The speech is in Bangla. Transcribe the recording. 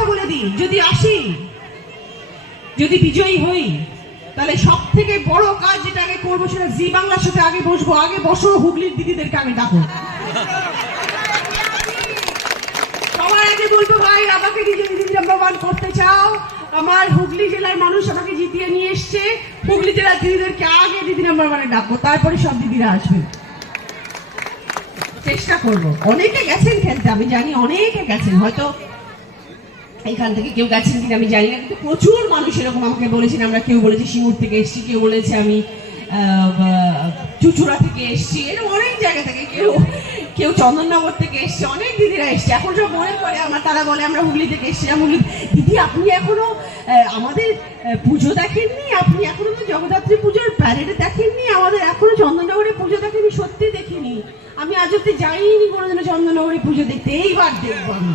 কথা বলে দিই, যদি আসি, যদি বিজয়ী হই, তাহলে সব থেকে বড় কাজ যেটা আগে করবো সেটা জি বাংলার সাথে আগে বসবো। আগে বসো, হুগলির দিদিদেরকে আগে ডাকো। সবার আগে বলবো, ভাই আমাকে দিদি নাম্বার 1 করতে চাও, আমার হুগলি জেলার মানুষ আমাকে জিতিয়ে নিয়ে এসছে, হুগলি জেলার দিদিদেরকে আগে দিদি নাম্বার 1 ডাকবো, তারপরে সব দিদিরা আসবে। চেষ্টা করবো। অনেকে গেছেন খেলতে, আমি জানি অনেকে গেছেন, হয়তো এখান থেকে কেউ গেছেন কিনা আমি জানি না, কিন্তু প্রচুর মানুষ এরকম আমাকে বলেছেন। আমরা কেউ বলেছে সিঙ্গুর থেকে এসছি, কেউ বলেছে আমি চুচুড়া থেকে এসছি, এরকম অনেক জায়গা থেকে, কেউ চন্দননগর থেকে এসছে, অনেক দিদিরা এসছে। এখন সব মনে করে আমার, তারা বলে আমরা হুগলি থেকে এসছিলাম। হুগলি দিদি আপনি এখনো আমাদের পুজো দেখেননি, আপনি এখনো তো জগদ্ধাত্রী পুজোর প্যারেডে দেখেননি, আমাদের এখনো চন্দননগরে পুজো দেখেনি। সত্যি দেখিনি, আমি আজ অব্দি যাইনি কোনোদিনও চন্দননগরে পুজো দেখতে, এইবার দেখবো আমি।